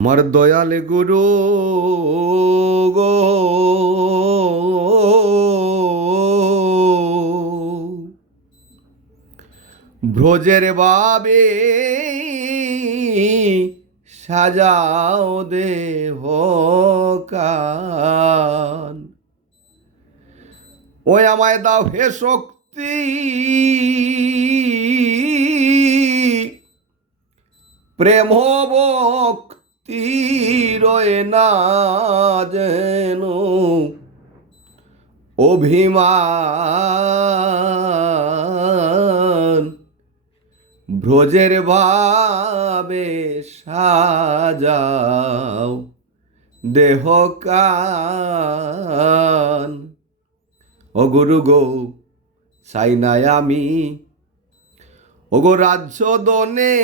আমার দয়াল গুরু গো, ব্রজের বাবে সাজাও দেহ কান। ওই আমায় দাও হে শক্তি, প্রেম ভক্তি রয়ে না যেন অভিমান। ব্রজের ভাবে সাজাও দেহ কান। ও গুরু গো, চাই নাই আমি ওগো রাজ্য দনে,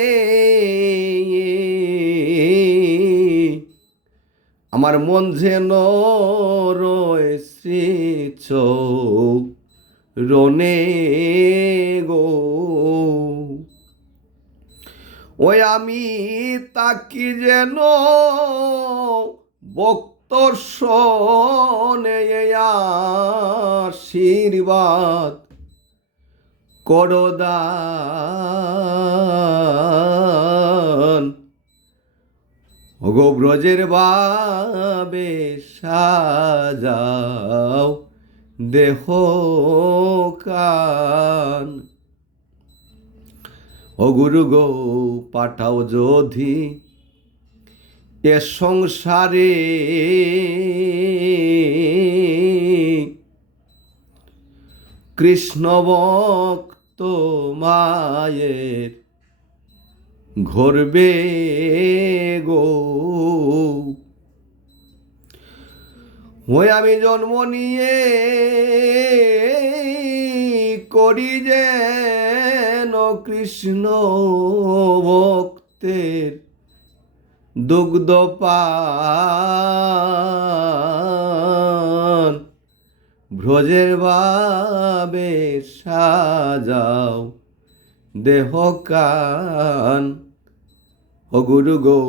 আমার মন যেন রয় শ্রীচরণে গো। ওই আমি তাকি যেন ভক্তর শোনে আশীর্বাদ করদান। ওগো ব্রজের বাবে সাজাও দেহ কান। ও গুরু গো, পাঠাও যদি এ সংসারে কৃষ্ণ ভক্ত মায়ের ঘরবে গো। ওই আমি জন্ম নিয়ে করি যেন কৃষ্ণ ভক্তের দুগ্ধ পান। ব্রজের ভাবে সাজাও দেহ কান। ও গুরু গো,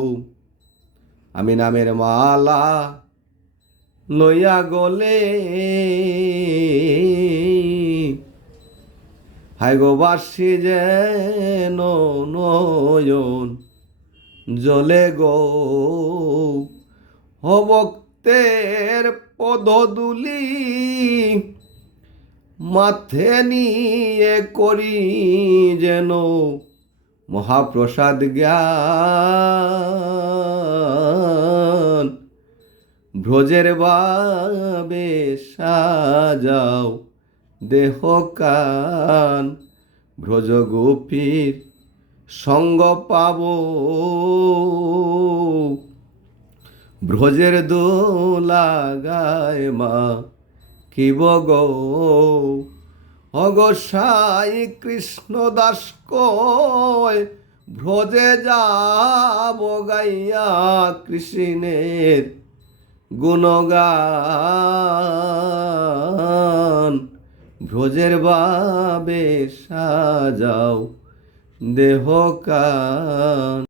আমি নামের মালা লইয়া গলে হাই গো বাসি যেন নয়ন জলে গো। ও ভক্তের পদধূলি মাথে নিয়ে করি যেন মহাপ্রসাদ জ্ঞান। ব্রজের বাবে সাজাও দেহ কান। ব্রজ গোপীর সঙ্গ পাব, ব্রজের দোলা গায় মা কিব গো। অগসাই কৃষ্ণ দাস কয় ব্রজে যাব গাইয়া কৃষ্ণের গুণগান। ব্রজের বাবে সাজাও দেহ কান।